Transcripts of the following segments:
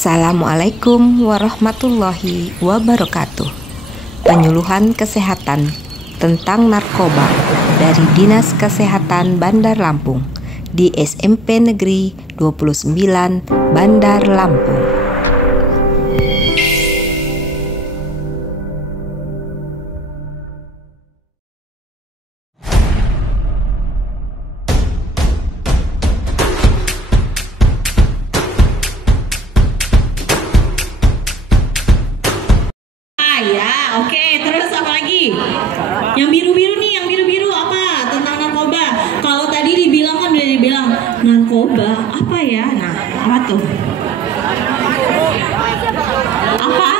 Assalamualaikum warahmatullahi wabarakatuh. Penyuluhan kesehatan tentang narkoba dari Dinas Kesehatan Bandar Lampung di SMP Negeri 29 Bandar Lampung. Ya, oke. Terus apa lagi? Yang biru-biru nih, yang biru-biru apa? Tentang narkoba. Kalau tadi dibilang kan udah dibilang narkoba apa ya? Nah, apa tuh? Apa?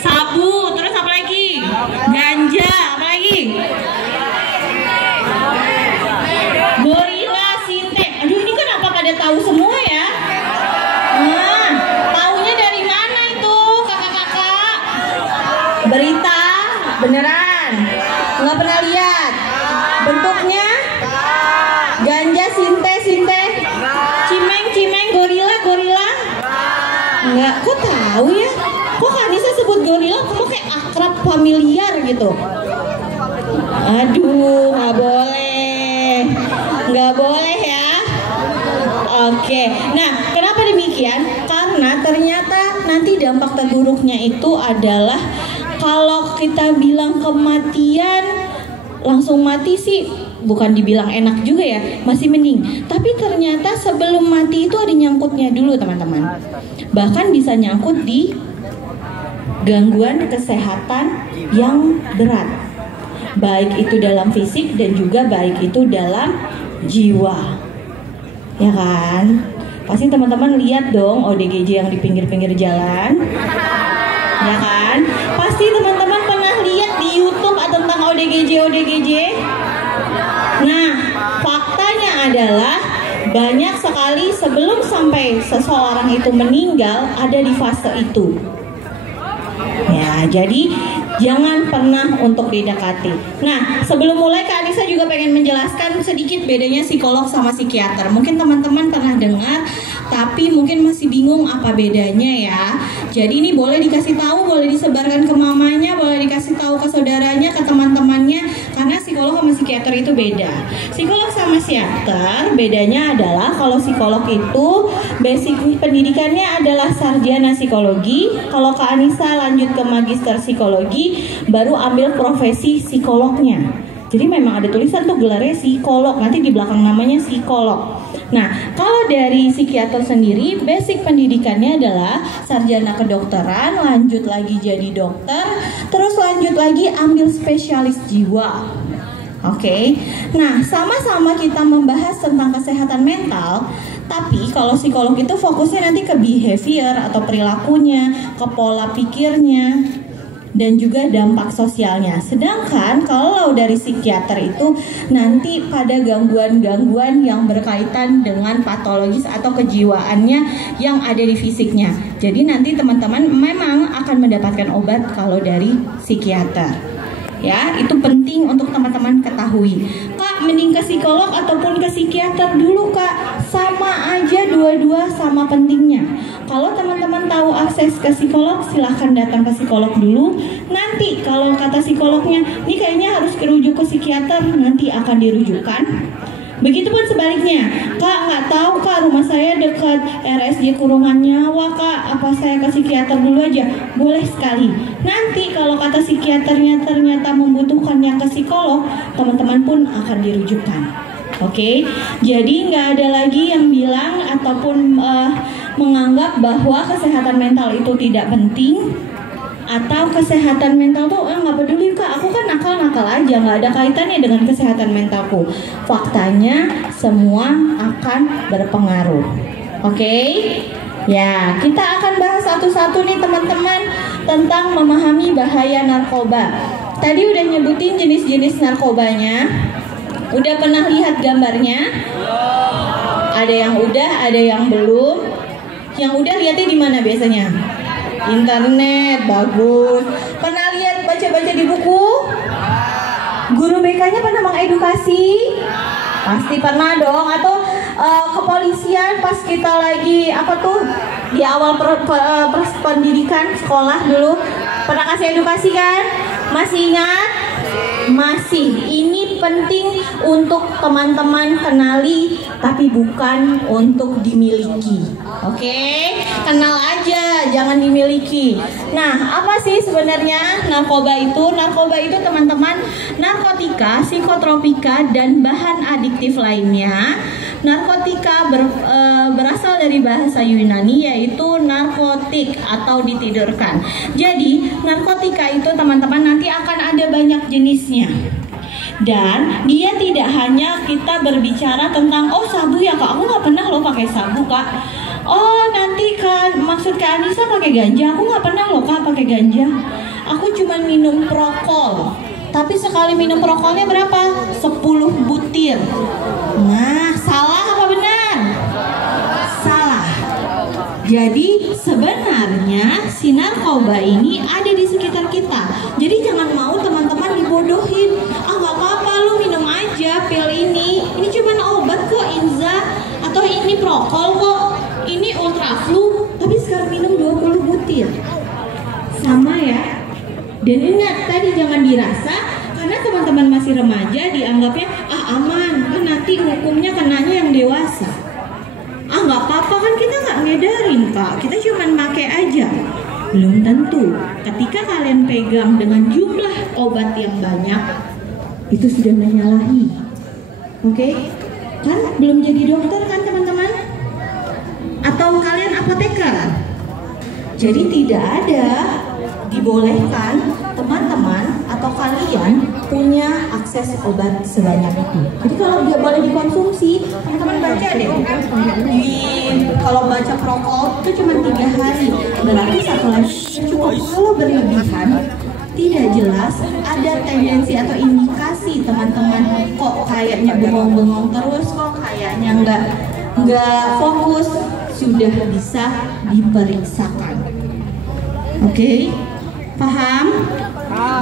Sabu. Terus apa lagi? Ganja. Apa lagi? Gorila, sinte. Aduh, ini kenapa pada tahu semua ya? Nah, taunya dari mana itu, kakak-kakak? Berita, beneran? Nggak pernah lihat? Bentuknya? Ganja, sinte, cimeng, gorila? Nggak, kok tahu ya? Kok Kanisa sebut gorila, kamu kayak akrab familiar gitu? Aduh, nggak boleh ya? Oke, nah kenapa demikian? Karena ternyata nanti dampak terburuknya itu adalah kalau kita bilang kematian langsung mati sih bukan dibilang enak juga ya, masih mending. Tapi ternyata sebelum mati itu ada nyangkutnya dulu teman-teman. Bahkan bisa nyangkut di gangguan kesehatan yang berat. Baik itu dalam fisik dan juga baik itu dalam jiwa. Ya kan? Pasti teman-teman lihat dong ODGJ yang di pinggir-pinggir jalan. Ya kan? Pasti teman-teman pernah lihat di YouTube tentang ODGJ. Nah, faktanya adalah banyak sekali sebelum sampai seseorang itu meninggal ada di fase itu. Ya, jadi jangan pernah untuk didekati. Nah, sebelum mulai Kak Anissa juga pengen menjelaskan sedikit bedanya psikolog sama psikiater. Mungkin teman-teman pernah dengar, tapi mungkin masih bingung apa bedanya ya. Jadi ini boleh dikasih tahu, boleh disebarkan ke mamanya, boleh dikasih tahu ke saudaranya, ke teman-temannya, karena psikolog sama psikiater itu beda. Psikolog sama psikiater bedanya adalah kalau psikolog itu basic pendidikannya adalah sarjana psikologi. Kalau Kak Anissa lanjut ke magister psikologi, baru ambil profesi psikolognya. Jadi memang ada tulisan tuh gelarnya psikolog, nanti di belakang namanya psikolog. Nah, kalau dari psikiater sendiri, basic pendidikannya adalah sarjana kedokteran, lanjut lagi jadi dokter, terus lanjut lagi ambil spesialis jiwa. Oke. Nah, sama-sama kita membahas tentang kesehatan mental. Tapi kalau psikolog itu fokusnya nanti ke behavior atau perilakunya, ke pola pikirnya, dan juga dampak sosialnya. Sedangkan kalau dari psikiater itu nanti pada gangguan-gangguan yang berkaitan dengan patologis atau kejiwaannya yang ada di fisiknya. Jadi nanti teman-teman memang akan mendapatkan obat kalau dari psikiater. Ya, itu penting untuk teman-teman ketahui. Kak, mending ke psikolog ataupun ke psikiater dulu Kak? Sama aja, dua-dua sama pentingnya. Kalau teman-teman tahu akses ke psikolog, silahkan datang ke psikolog dulu. Nanti kalau kata psikolognya, ini kayaknya harus dirujuk ke psikiater, nanti akan dirujukan. Begitupun sebaliknya, Kak nggak tahu Kak, rumah saya dekat RSJ Kurungan Nyawa Kak, apa saya ke psikiater dulu aja? Boleh sekali. Nanti kalau kata psikiaternya ternyata membutuhkan yang ke psikolog, teman-teman pun akan dirujukkan. Oke, jadi nggak ada lagi yang bilang ataupun menganggap bahwa kesehatan mental itu tidak penting, atau kesehatan mental tuh nggak peduli Kak, aku kan nakal-nakal aja, nggak ada kaitannya dengan kesehatan mentalku. Faktanya semua akan berpengaruh. Oke? Ya, kita akan bahas satu-satu nih teman-teman tentang memahami bahaya narkoba. Tadi udah nyebutin jenis-jenis narkobanya. Udah pernah lihat gambarnya? Ada yang udah, ada yang belum. Yang udah lihatnya di mana biasanya? Internet, bagus. Pernah lihat baca-baca di buku? Guru BK-nya pernah mengedukasi? Pasti pernah dong. Atau kepolisian pas kita lagi Di awal pendidikan sekolah dulu pernah kasih edukasi kan? Masih ingat? Masih. Ini penting untuk teman-teman kenali, tapi bukan untuk dimiliki. Oke? Kenal aja, jangan dimiliki. Nah, apa sih sebenarnya narkoba itu? Narkoba itu teman-teman, narkotika, psikotropika, dan bahan adiktif lainnya. Narkotika berasal dari bahasa Yunani, yaitu narkotik atau ditidurkan. Jadi narkotika itu teman-teman nanti akan ada banyak jenisnya. Dan dia tidak hanya kita berbicara tentang oh sabu ya kak, aku nggak pernah loh pakai sabu kak. Oh nanti kan maksud Kak Anissa pakai ganja, aku nggak pernah loh kak pakai ganja. Aku cuma minum prokol. Tapi sekali minum prokolnya berapa? 10 butir. Nah, salah apa benar? Salah. Jadi sebenarnya si narkoba ini ada di sekitar kita. Jadi jangan mau teman-teman dibodohin. Ah nggak apa-apa, lu minum aja pil ini. Ini cuma obat kok Inza. Atau ini prokol kok. Ini ultraflu. Tapi sekarang minum 20 butir. Sama ya. Dan ingat tadi jangan dirasa karena teman-teman masih remaja dianggapnya aman kan nanti hukumnya kenanya yang dewasa. Nggak apa-apa kan kita nggak ngedarin kak, kita cuma pakai aja. Belum tentu. Ketika kalian pegang dengan jumlah obat yang banyak itu sudah menyalahi. Oke? Kan belum jadi dokter kan teman-teman? Atau kalian apoteker? Jadi tidak ada dibolehkan teman-teman atau kalian punya akses obat sebanyak itu. Jadi kalau dia boleh dikonsumsi, teman-teman baca deh. Kalau baca prokol itu cuma 3 hari, berarti 1 lagi cukup. Kalau berlebihan, tidak jelas ada tendensi atau indikasi teman-teman kok kayaknya bengong-bengong terus, kok kayaknya nggak fokus, sudah bisa diperiksakan. Oke? Paham?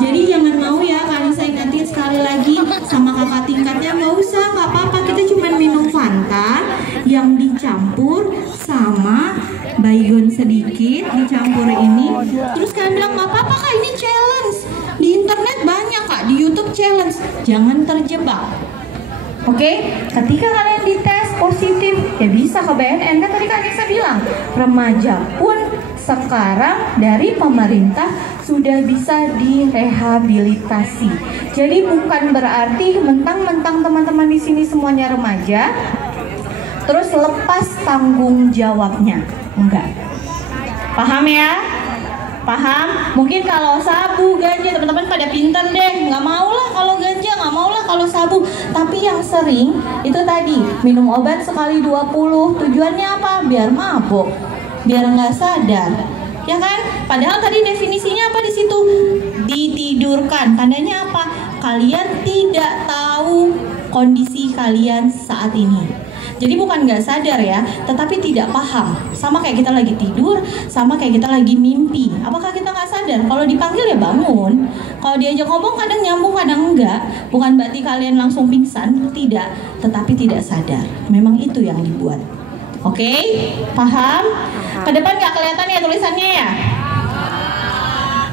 Jadi jangan mau ya kali saya nanti sekali lagi sama kakak tingkatnya nggak usah, nggak apa-apa, kita cuma minum Fanta yang dicampur sama baygon sedikit dicampur ini. Terus kalian bilang nggak apa-apa kak, ini challenge di internet banyak kak, di YouTube challenge. Jangan terjebak. Oke, ketika kalian dites positif ya bisa ke BNN kan tadi Kak Anissa bilang remaja pun sekarang dari pemerintah sudah bisa direhabilitasi. Jadi bukan berarti mentang-mentang teman-teman di sini semuanya remaja terus lepas tanggung jawabnya. Enggak. Paham ya? Paham? Mungkin kalau sabu, ganja teman-teman pada pintar deh. Nggak mau lah kalau ganja, nggak mau lah kalau sabu. Tapi yang sering itu tadi minum obat sekali 20. Tujuannya apa? Biar mabuk, biar nggak sadar. Ya kan? Padahal tadi definisinya apa di situ? Ditidurkan. Tandanya apa? Kalian tidak tahu kondisi kalian saat ini. Jadi bukan nggak sadar ya, tetapi tidak paham. Sama kayak kita lagi tidur, sama kayak kita lagi mimpi. Apakah kita nggak sadar? Kalau dipanggil ya bangun. Kalau diajak ngomong kadang nyambung, kadang enggak. Bukan berarti kalian langsung pingsan, tidak. Tetapi tidak sadar. Memang itu yang dibuat. Oke? Paham? Ke depan nggak kelihatan ya tulisannya ya?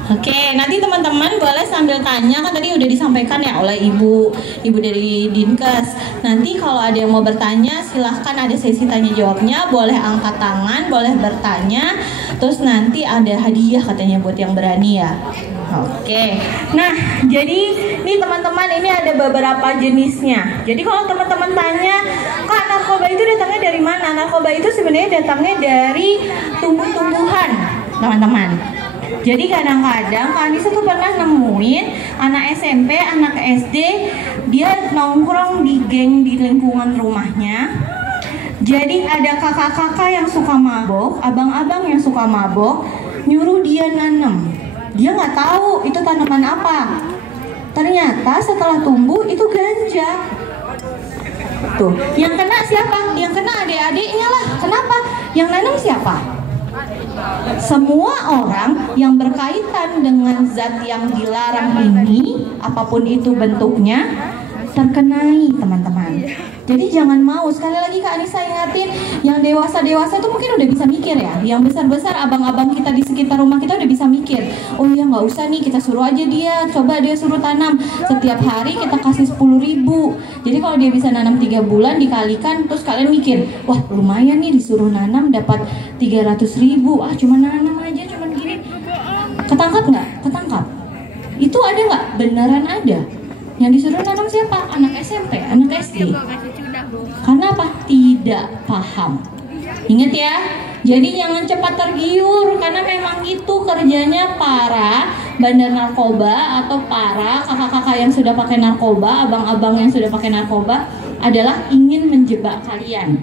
Oke, nanti teman-teman boleh sambil tanya, kan tadi udah disampaikan ya oleh ibu dari Dinkes. Nanti kalau ada yang mau bertanya, silahkan ada sesi tanya jawabnya, boleh angkat tangan, boleh bertanya. Terus nanti ada hadiah katanya buat yang berani ya. Oke, nah jadi nih teman-teman ini ada beberapa jenisnya. Jadi kalau teman-teman tanya, Kak narkoba itu datangnya dari mana? Narkoba itu sebenarnya datangnya dari tumbuh-tumbuhan teman-teman. Jadi kadang-kadang Kak Anissa tuh pernah nemuin anak SMP, anak SD, dia nongkrong di geng di lingkungan rumahnya. Jadi ada kakak-kakak yang suka mabok, abang-abang yang suka mabok, nyuruh dia nanam. Dia nggak tahu itu tanaman apa. Ternyata setelah tumbuh itu ganja. Tuh, yang kena siapa? Yang kena adik-adiknya lah. Kenapa? Yang nanam siapa? Semua orang yang berkaitan dengan zat yang dilarang ini, apapun itu bentuknya, terkenai teman-teman. Jadi jangan mau. Sekali lagi Kak Anissa ingatin, yang dewasa-dewasa tuh mungkin udah bisa mikir ya. Yang besar-besar abang-abang kita di sekitar rumah kita udah bisa mikir. Oh iya nggak usah nih, kita suruh aja dia. Coba dia suruh tanam. Setiap hari kita kasih 10.000. Jadi kalau dia bisa nanam 3 bulan dikalikan, terus kalian mikir, wah lumayan nih disuruh nanam dapat 300.000. Ah cuma nanam aja, cuma gini. Ketangkap nggak? Ketangkap. Itu ada nggak? Beneran ada. Yang disuruh nanam siapa? Anak SMP, anak SD. Karena apa? Tidak paham. Ingat ya, jadi jangan cepat tergiur, karena memang itu kerjanya para bandar narkoba atau para kakak-kakak yang sudah pakai narkoba, abang-abang yang sudah pakai narkoba, adalah ingin menjebak kalian.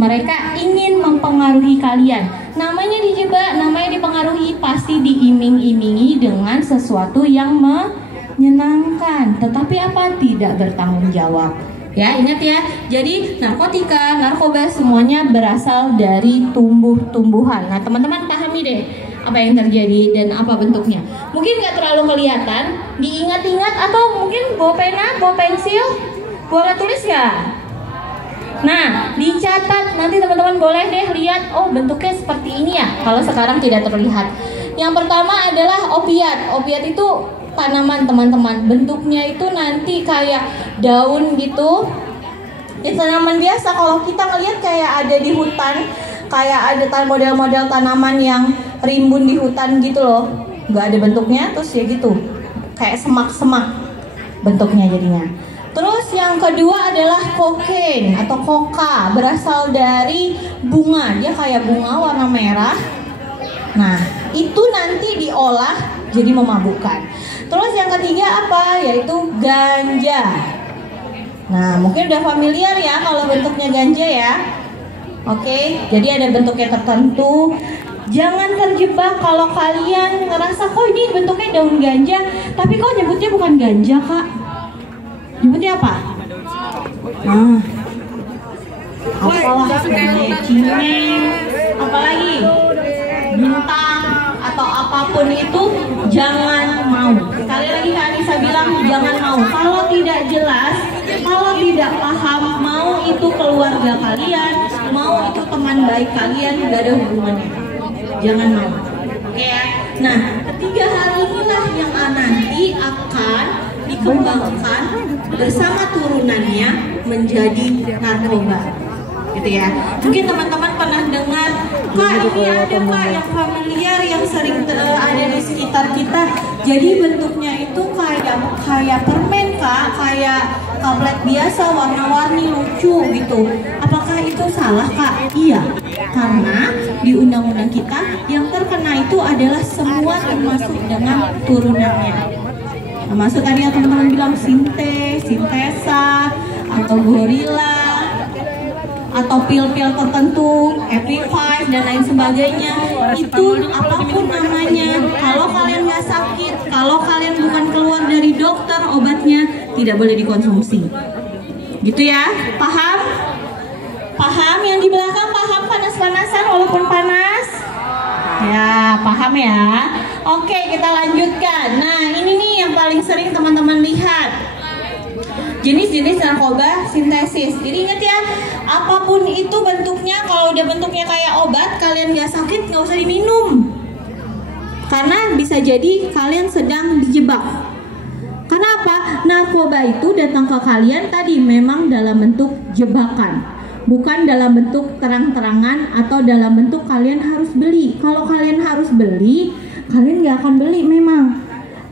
Mereka ingin mempengaruhi kalian. Namanya dijebak, namanya dipengaruhi, pasti diiming-imingi dengan sesuatu yang menyenangkan, tetapi apa? Tidak bertanggung jawab. Ya, ingat ya. Jadi narkotika, narkoba semuanya berasal dari tumbuh-tumbuhan. Nah, teman-teman pahami deh apa yang terjadi dan apa bentuknya. Mungkin nggak terlalu kelihatan, diingat-ingat atau mungkin bawa pena, bawa pensil, boleh tulis nggak? Nah, dicatat. Nanti teman-teman boleh deh lihat, oh bentuknya seperti ini ya. Kalau sekarang tidak terlihat. Yang pertama adalah opiat. Opiat itu tanaman teman-teman, bentuknya itu nanti kayak daun gitu. Ini tanaman biasa. Kalau kita ngelihat kayak ada di hutan, kayak ada model-model tanaman yang rimbun di hutan gitu loh, nggak ada bentuknya, terus ya gitu, kayak semak-semak bentuknya jadinya. Terus yang kedua adalah kokain atau koka, berasal dari bunga, dia kayak bunga warna merah. Nah, itu nanti diolah jadi memabukkan. Terus yang ketiga apa? Yaitu ganja. Nah, mungkin udah familiar ya kalau bentuknya ganja ya. Oke, jadi ada bentuknya tertentu. Jangan terjebak kalau kalian ngerasa kok ini bentuknya daun ganja, tapi kok nyebutnya bukan ganja kak. Nyebutnya apa? Nah, apalah cincin, apalagi bintang atau apapun itu, jangan mau. Sekali lagi Kak Anissa bilang jangan mau. Kalau tidak jelas, kalau tidak paham, mau itu keluarga kalian, mau itu teman baik kalian, gak ada hubungannya. Jangan mau. Oke ya. Nah, ketiga hal inilah yang nanti akan dikembangkan bersama turunannya menjadi narkoba. Gitu ya. Mungkin teman-teman pernah dengar, kak ini ada kak yang familiar yang sering ada di sekitar kita. Jadi bentuknya itu kayak permen kak, kayak tablet biasa warna-warni lucu gitu. Apakah itu salah kak? Iya, karena di undang-undang kita yang terkena itu adalah semua termasuk dengan turunannya. Termasuk tadi yang teman-teman bilang sintesa atau gorila, atau pil-pil tertentu, Epi5 dan lain sebagainya. Itu apapun namanya, kalau kalian nggak sakit, kalau kalian bukan keluar dari dokter, obatnya tidak boleh dikonsumsi. Gitu ya, paham? Paham? Yang di belakang paham panas-panasan walaupun panas? Ya, paham ya? Oke, kita lanjutkan. Nah, ini nih yang paling sering teman-teman lihat. Jenis-jenis narkoba sintesis. Jadi ingat ya, apapun itu bentuknya, kalau udah bentuknya kayak obat, kalian nggak sakit, nggak usah diminum. Karena bisa jadi kalian sedang dijebak. Karena apa? Narkoba itu datang ke kalian tadi memang dalam bentuk jebakan, bukan dalam bentuk terang-terangan atau dalam bentuk kalian harus beli. Kalau kalian harus beli, kalian nggak akan beli memang.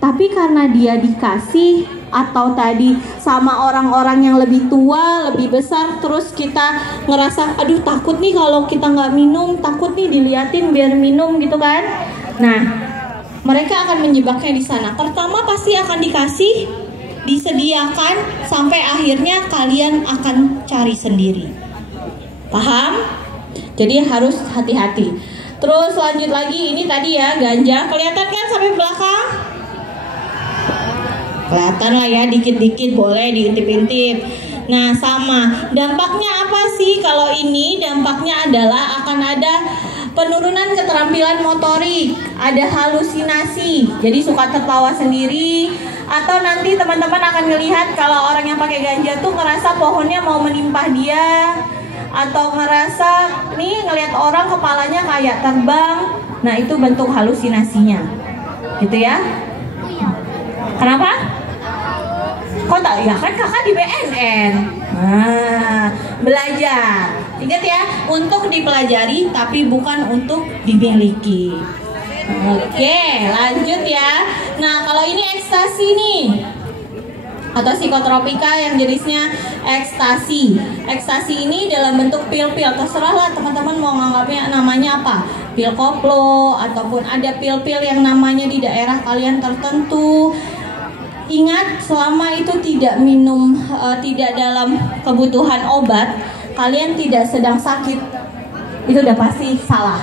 Tapi karena dia dikasih atau tadi sama orang-orang yang lebih tua, lebih besar, terus kita ngerasa aduh takut nih kalau kita nggak minum, takut nih diliatin biar minum gitu kan. Nah, mereka akan menjebaknya di sana. Pertama pasti akan dikasih, disediakan, sampai akhirnya kalian akan cari sendiri. Paham? Jadi harus hati-hati. Terus lanjut lagi, ini tadi ya ganja, kelihatan kan sampai belakang? Kelihatan lah ya, dikit-dikit boleh diintip-intip. Nah sama, dampaknya apa sih kalau ini? Dampaknya adalah akan ada penurunan keterampilan motorik, ada halusinasi, jadi suka tertawa sendiri, Atau nanti teman-teman akan ngelihat kalau orang yang pakai ganja tuh ngerasa pohonnya mau menimpa dia, atau ngerasa nih ngelihat orang kepalanya kayak terbang. Nah, itu bentuk halusinasinya, gitu ya. Kenapa? Kok tak? Ya kan kakak di BNN. Nah, belajar. Ingat ya, untuk dipelajari tapi bukan untuk dimiliki. Oke, lanjut ya. Nah, kalau ini ekstasi nih, atau psikotropika yang jenisnya ekstasi. Ekstasi ini dalam bentuk pil-pil. Terserahlah teman-teman mau nganggapnya namanya apa. Pil koplo, ataupun ada pil-pil yang namanya di daerah kalian tertentu. Ingat, selama itu tidak minum, tidak dalam kebutuhan obat, kalian tidak sedang sakit, itu udah pasti salah.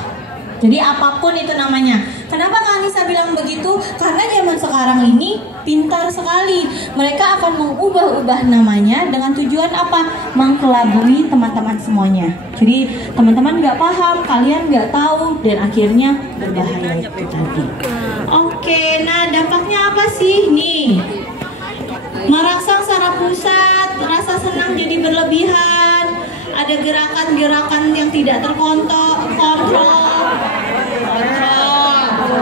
Jadi apapun itu namanya. Kenapa Kak Anissa bilang begitu? Karena zaman sekarang ini pintar sekali. Mereka akan mengubah-ubah namanya dengan tujuan apa? Mengkelabui teman-teman semuanya. Jadi teman-teman nggak paham, kalian nggak tahu, dan akhirnya berbahaya itu tadi. Oke, nah dampaknya apa sih? Nih, merangsang saraf pusat, rasa senang jadi berlebihan, ada gerakan-gerakan yang tidak terkontrol.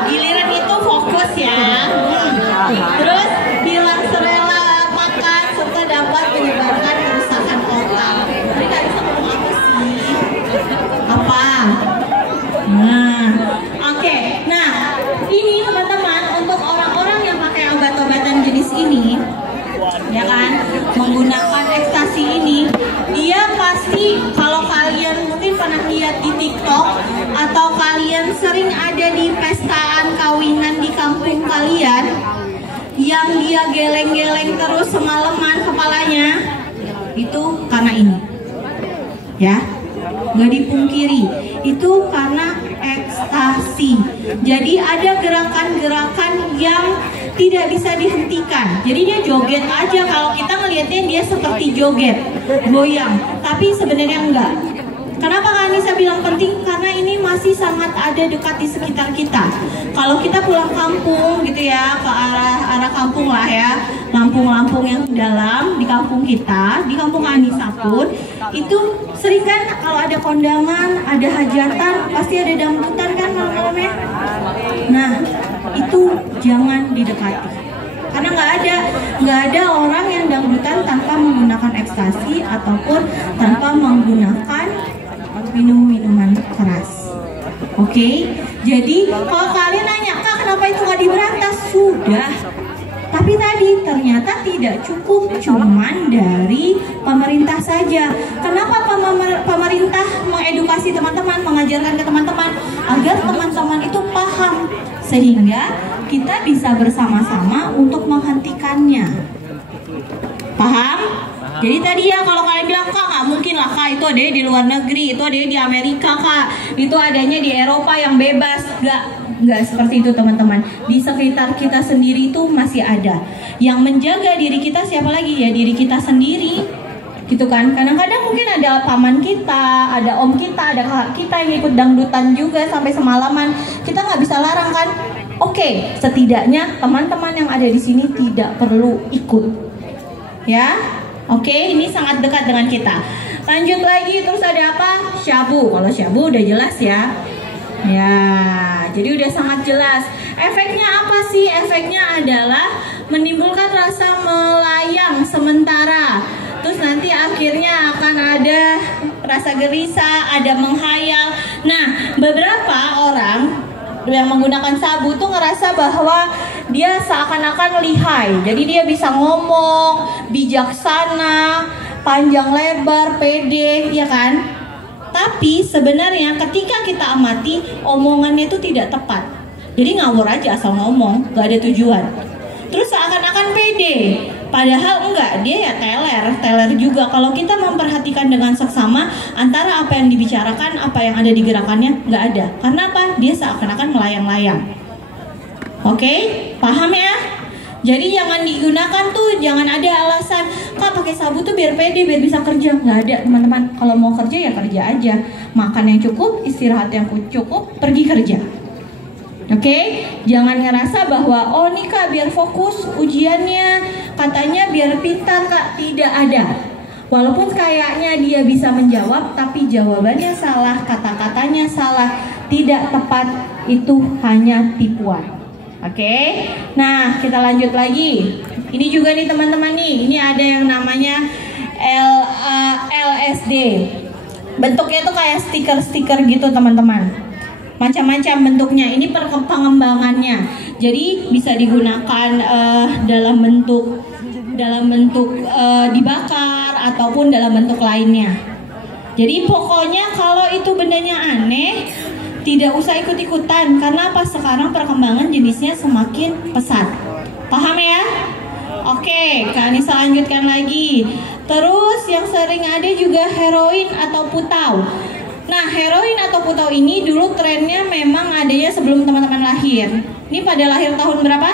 Giliran itu fokus ya. Terus hilang selera makan serta dapat menyebabkan kerusakan otak. Jadi Kak Anissa ngomong apa sih? Apa? Nah, oke. Nah, ini teman-teman untuk orang-orang yang pakai obat-obatan jenis ini, ya kan, menggunakan ekstasi ini, dia pasti, kalau kalian mungkin pernah lihat di TikTok atau kalian sering ada di pestaan kawinan di kampung kalian yang dia geleng-geleng terus semalaman kepalanya, itu karena ini, ya, nggak dipungkiri, itu karena ekstasi. Jadi ada gerakan-gerakan yang tidak bisa dihentikan. Jadi dia joget aja, kalau kita ngelihatnya dia seperti joget, goyang, tapi sebenarnya enggak. Kenapa Kak Anissa bilang penting? Karena ini masih sangat ada dekat di sekitar kita. Kalau kita pulang kampung gitu ya, ke arah kampung lah ya, Lampung-Lampung yang dalam di kampung kita, di kampung Anissa pun, itu sering kan kalau ada kondangan, ada hajatan, pasti ada dangdutan kan malam-malamnya. Nah, itu jangan didekati. Karena nggak ada orang yang dangdutan tanpa menggunakan ekstasi ataupun tanpa menggunakan minum-minuman keras. Oke, jadi kalau kalian nanya, Kak kenapa itu nggak diberantas? Sudah. Tapi tadi ternyata tidak cukup cuman dari pemerintah saja. Kenapa pemerintah mengedukasi teman-teman, mengajarkan ke teman-teman agar teman-teman itu paham, sehingga kita bisa bersama-sama untuk menghentikannya. Paham? Jadi tadi ya, kalau kalian bilang, Kak nggak mungkin lah Kak, itu adanya di luar negeri, itu adanya di Amerika Kak, itu adanya di Eropa yang bebas. Nggak seperti itu teman-teman. Di sekitar kita sendiri itu masih ada. Yang menjaga diri kita siapa lagi? Ya diri kita sendiri, gitu kan. Kadang-kadang mungkin ada paman kita, ada om kita, ada kakak kita yang ikut dangdutan juga sampai semalaman. Kita nggak bisa larang kan? Oke, setidaknya teman-teman yang ada di sini tidak perlu ikut, ya. Oke, ini sangat dekat dengan kita. Lanjut lagi, terus ada apa? Syabu. Kalau syabu udah jelas ya. Ya, jadi udah sangat jelas. Efeknya apa sih? Efeknya adalah menimbulkan rasa melayang sementara. Terus nanti akhirnya akan ada rasa gelisah, ada menghayal. Nah, beberapa orang yang menggunakan sabu tuh ngerasa bahwa dia seakan-akan lihai. Jadi dia bisa ngomong, bijaksana, panjang lebar, pede, ya kan? Tapi sebenarnya ketika kita amati, omongannya itu tidak tepat. Jadi ngawur aja asal ngomong, gak ada tujuan. Terus seakan-akan pede, padahal enggak, dia ya teler juga. Kalau kita memperhatikan dengan seksama, antara apa yang dibicarakan, apa yang ada di gerakannya, nggak ada. Karena apa? Dia seakan-akan melayang-layang. Oke, paham ya? Jadi jangan digunakan tuh, jangan ada alasan, Kak pakai sabu tuh biar pede, biar bisa kerja. Nggak ada teman-teman. Kalau mau kerja ya kerja aja. Makan yang cukup, istirahat yang cukup, pergi kerja. Oke, jangan ngerasa bahwa oh nih Kak biar fokus ujiannya, katanya biar pintar Kak, tidak ada. Walaupun kayaknya dia bisa menjawab, tapi jawabannya salah, kata-katanya salah, tidak tepat, itu hanya tipuan. Oke, nah kita lanjut lagi. Ini juga nih teman-teman nih, ini ada yang namanya LSD. Bentuknya tuh kayak stiker-stiker gitu teman-teman. Macam-macam bentuknya, ini pengembangannya. Jadi bisa digunakan dalam bentuk dibakar ataupun dalam bentuk lainnya. Jadi pokoknya kalau itu bendanya aneh, tidak usah ikut-ikutan, karena apa? Sekarang perkembangan jenisnya semakin pesat. Paham ya? Oke, Kak Anissa lanjutkan lagi. Terus yang sering ada juga heroin atau putau. Nah, heroin atau putau ini dulu trennya memang adanya sebelum teman-teman lahir. Ini pada lahir tahun berapa?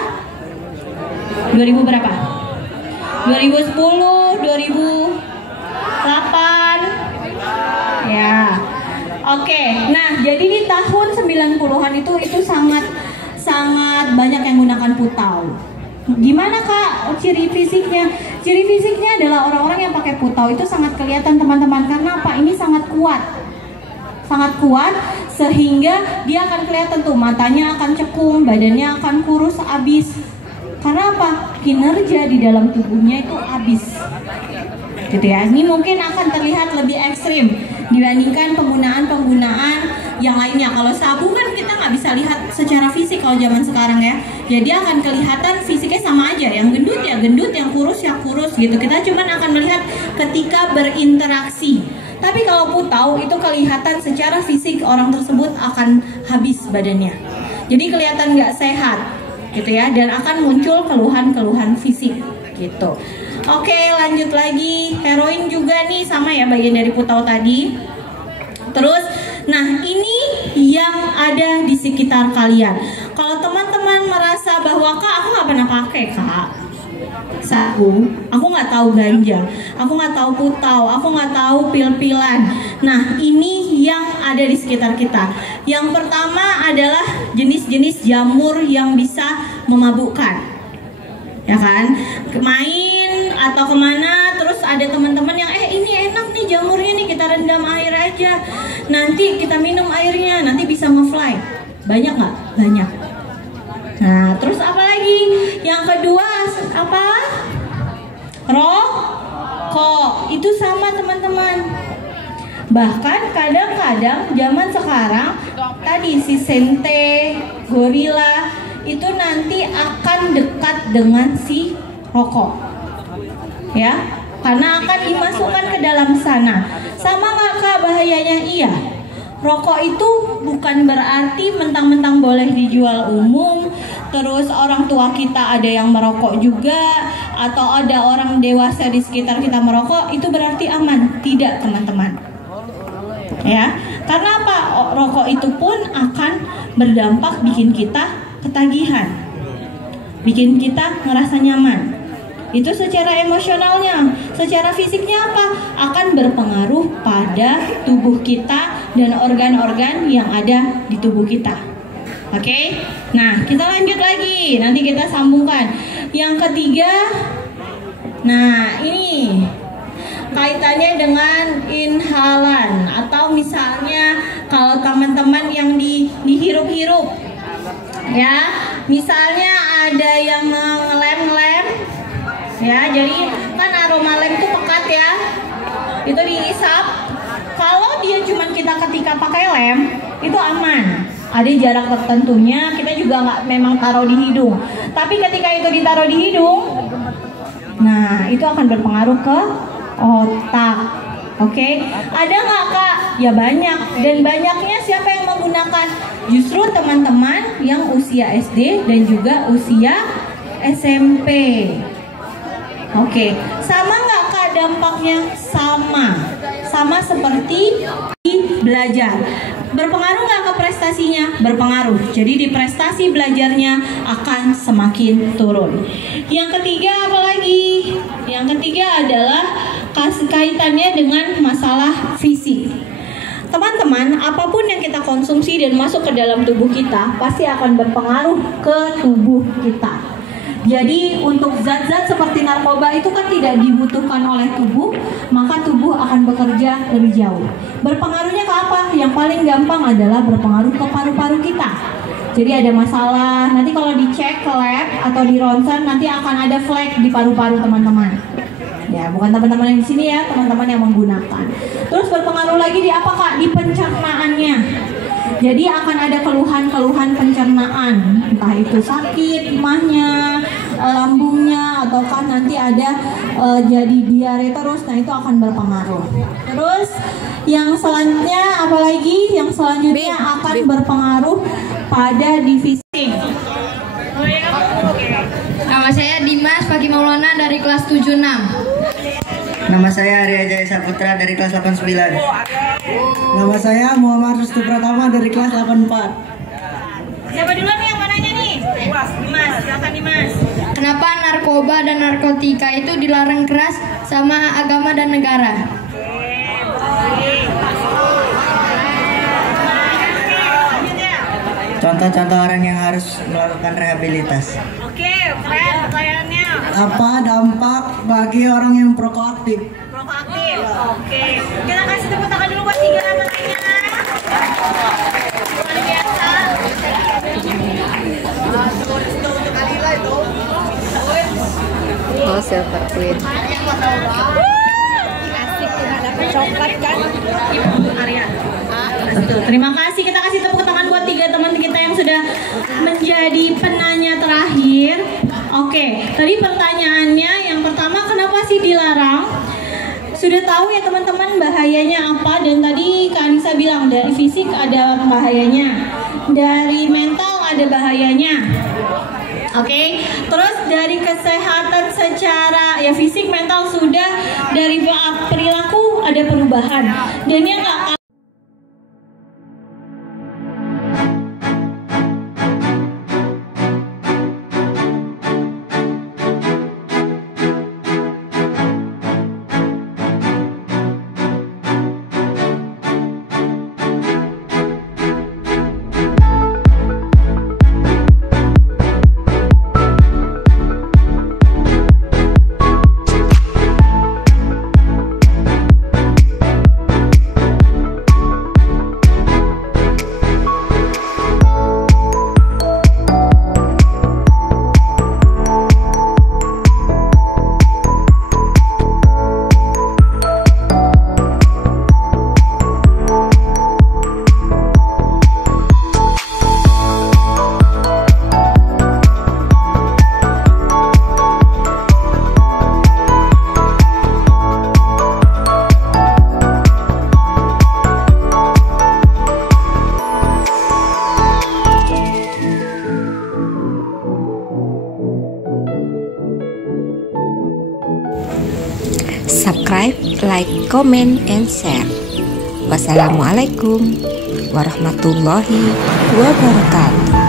2000 berapa? 2010, 2008. Ya. Oke. Nah, jadi di tahun 90-an itu sangat banyak yang menggunakan putau. Gimana Kak ciri fisiknya? Ciri fisiknya adalah orang-orang yang pakai putau itu sangat kelihatan teman-teman. Karena apa? Ini sangat kuat sehingga dia akan kelihatan tuh, matanya akan cekung, badannya akan kurus abis. Karena apa? Kinerja di dalam tubuhnya itu abis. Gitu ya. Ini mungkin akan terlihat lebih ekstrim dibandingkan penggunaan yang lainnya. Kalau sabu kan kita nggak bisa lihat secara fisik kalau zaman sekarang ya. Jadi akan kelihatan fisiknya sama aja. Yang gendut ya gendut, yang kurus ya kurus gitu. Kita cuman akan melihat ketika berinteraksi. Tapi kalau putau itu kelihatan secara fisik orang tersebut akan habis badannya. Jadi kelihatan nggak sehat gitu ya, dan akan muncul keluhan-keluhan fisik gitu. Oke, lanjut lagi. Heroin juga nih sama ya, bagian dari putau tadi. Terus, nah ini yang ada di sekitar kalian. Kalau teman-teman merasa bahwa Kak aku nggak pernah pakai Kak sabu, aku nggak tahu ganja, aku nggak tahu putau, aku nggak tahu pil-pilan. Nah ini yang ada di sekitar kita. Yang pertama adalah jenis-jenis jamur yang bisa memabukkan, ya kan? Main atau kemana, terus ada teman-teman yang ini enak nih jamurnya nih, kita rendam air aja, nanti kita minum airnya, nanti bisa nge-fly. Banyak nggak? Banyak. Nah, terus apa lagi? Yang kedua apa? Rokok. Itu sama teman-teman. Bahkan kadang-kadang zaman sekarang tadi si sente, gorila itu nanti akan dekat dengan si rokok. Ya, karena akan dimasukkan ke dalam sana. Sama nggak Kak bahayanya? Iya. Rokok itu bukan berarti mentang-mentang boleh dijual umum, terus orang tua kita ada yang merokok juga, atau ada orang dewasa di sekitar kita merokok, itu berarti aman. Tidak teman-teman. Ya, karena apa? Rokok itu pun akan berdampak bikin kita ketagihan, bikin kita ngerasa nyaman. Itu secara emosionalnya. Secara fisiknya apa? Akan berpengaruh pada tubuh kita dan organ-organ yang ada di tubuh kita. Oke? Nah, kita lanjut lagi. Nanti kita sambungkan. Yang ketiga, nah ini kaitannya dengan inhalan, atau misalnya kalau teman-teman yang dihirup-hirup, ya, misalnya ada yang ngelem-ngelem, ya, jadi kan aroma lem itu pekat ya, itu dihisap. Kalau dia cuman kita ketika pakai lem itu aman, ada jarak tertentunya, kita juga nggak memang taruh di hidung. Tapi ketika itu ditaruh di hidung, nah itu akan berpengaruh ke otak. Oke, ada nggak Kak? Ya banyak, dan banyaknya siapa yang menggunakan? Justru teman-teman yang usia SD dan juga usia SMP. Oke, sama nggak Kak dampaknya? Sama seperti di belajar. Berpengaruh nggak ke prestasinya? Berpengaruh. Jadi di prestasi belajarnya akan semakin turun. Yang ketiga apa lagi? Yang ketiga adalah kaitannya dengan masalah fisik. teman-teman, apapun yang kita konsumsi dan masuk ke dalam tubuh kita pasti akan berpengaruh ke tubuh kita. Jadi untuk zat-zat seperti narkoba itu kan tidak dibutuhkan oleh tubuh, maka tubuh akan bekerja lebih jauh. Berpengaruhnya ke apa? Yang paling gampang adalah berpengaruh ke paru-paru kita. Jadi ada masalah, nanti kalau dicek ke lab atau di ronsen nanti akan ada flek di paru-paru teman-teman. Ya, bukan teman-teman yang di sini ya, teman-teman yang menggunakan. Terus berpengaruh lagi di apa Kak? Di pencernaannya. Jadi akan ada keluhan-keluhan pencernaan, entah itu sakit imahnya, lambungnya, ataukah nanti ada jadi diare terus. Nah itu akan berpengaruh. Terus yang selanjutnya apalagi? Yang selanjutnya akan berpengaruh pada divisi. Nama saya Dimas Pagi Maulana dari kelas 76. Nama saya Arya Jaya Saputra dari kelas 89. Nama saya Muhammad Rustu Pratama dari kelas 84. Siapa duluan nih yang mananya nih? Dimas, silakan Dimas. Kenapa narkoba dan narkotika itu dilarang keras sama agama dan negara? Contoh-contoh orang yang harus melakukan rehabilitas. Oke, keren pertanyaannya. Apa dampak bagi orang yang proaktif? Proaktif. Oke. Kita kasih tepuk tangan dulu buat 3 namanya. Luar biasa. Oh, Silver Queen. Coklat kan? Arya. Betul. Terima kasih. Kita kasih tepuk tangan buat 3 teman kita yang sudah menjadi penanya terakhir. Oke, tadi pertanyaannya yang pertama, kenapa sih dilarang? Sudah tahu ya teman-teman bahayanya apa, dan tadi Kak Anissa bilang dari fisik ada bahayanya, dari mental ada bahayanya. Oke, terus dari kesehatan secara ya fisik, mental sudah, dari perilaku ada perubahan. Dan yang nggak subscribe, like, comment, and share. Wassalamualaikum warahmatullahi wabarakatuh.